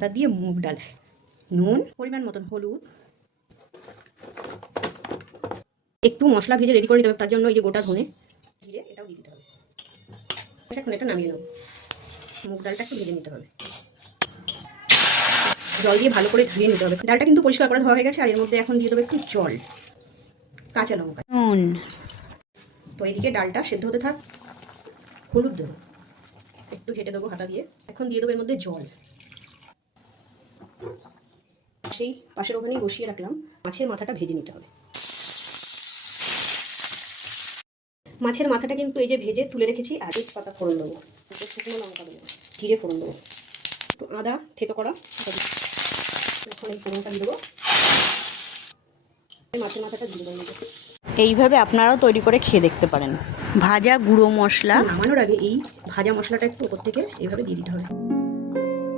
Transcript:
তা দিয়ে মুগ ডাল। নুন পরিমাণ মতন হলুদ। একটু মশলা ভেজে রেডি করে নিতে হবে তার জন্য এই যে গোটা ধনে জিরে এটাও দিয়ে দিতে হবে। এখন এটা নামিয়ে নেব। মুগ ডালটা একটু ভেজে নিতে হবে। জল দিয়ে ভালো করে ধুয়ে নিতে হবে। ডালটা কিন্তু পরিষ্কার করে ধোয়া হয়ে গেছে আর এর মধ্যে এখন দিয়ে দেবো একটু জল। কাঁচা লঙ্কা। নুন। তো এদিকে ডালটা সেদ্ধ হতে থাক। হলুদ দেবো। একটু ঘেটে দেবো হাতা দিয়ে। এখন দিয়ে দেবো এর মধ্যে জল। সেই পাশের ওখানেই বসিয়ে রাখলাম। মাছের মাথাটা ভেজে নিতে হবে। মাছের মাথাটা কিন্তু এই যে ভেজে তুলে রেখেছি আর এক পাতা ফোড়ন দেবো। শুকনো লঙ্কা দেবো জিরে ফোড়ন দেবো। একটু আদা থেতো করা এখন এই ফোড়নটা দিয়ে দেবো। মাছের মাথাটা দিয়ে দেবো। এইভাবে আপনারাও তৈরি করে খেয়ে দেখতে পারেন। ভাজা গুঁড়ো মশলা। নামানোর আগে এই ভাজা মশলাটা একটু উপর থেকে এইভাবে দিয়ে দিতে হবে।